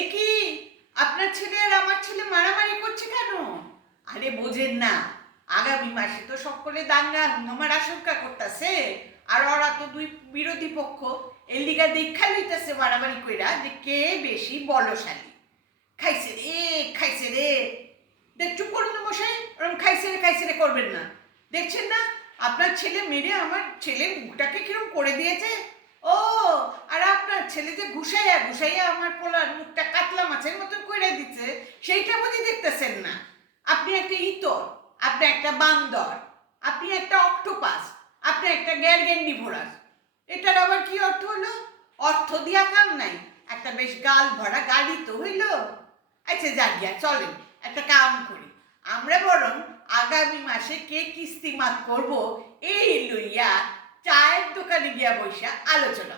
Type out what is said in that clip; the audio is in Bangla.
এ কি আপনার ছেলে আর আমার ছেলে মারামারি করছে কেন? আরে বোঝেন না, আগামী মাসে তো সকলে দাঙ্গা হাঙ্গামার আশঙ্কা করতেছে। আর ওরা তো দুই বিরোধী পক্ষ, এর লিগা দীক্ষা লইতেছে মারামারি কইরা যে কে বেশি বলশালী। খাইছে রে, খাইছে রে। দেখ চুপ করুন না মশাই, ওরকম খাইছে রে করবেন না। দেখছেন না আপনার ছেলে মেরে আমার ছেলে মুখটাকে কিরম করে দিয়েছে। ও, আর আপনার ছেলে যে ঘুষাইয়া ঘুষাইয়া আমার পোলার মুখটা কাতলা মাছের মতন করে দিচ্ছে, সেইটা বুঝি দেখতেছেন না? আপনি একটা ইতর, আপনি একটা বান্দর, আপনি একটা অক্টোপাস, আপনি একটা গ্যারগেন্ডিভোরাস। এটার আবার কি অর্থ হলো? অর্থ দিয়া কাম নাই, একটা বেশ গাল ভরা গালি তো হইল। আচ্ছা যাক গিয়া, চলেন একটা কাম করি, আমরা বরং আগামী মাসে কে কিস্তি মাত করবো এই লইয়া চায়ের দোকানে গিয়া বইসা আলোচনা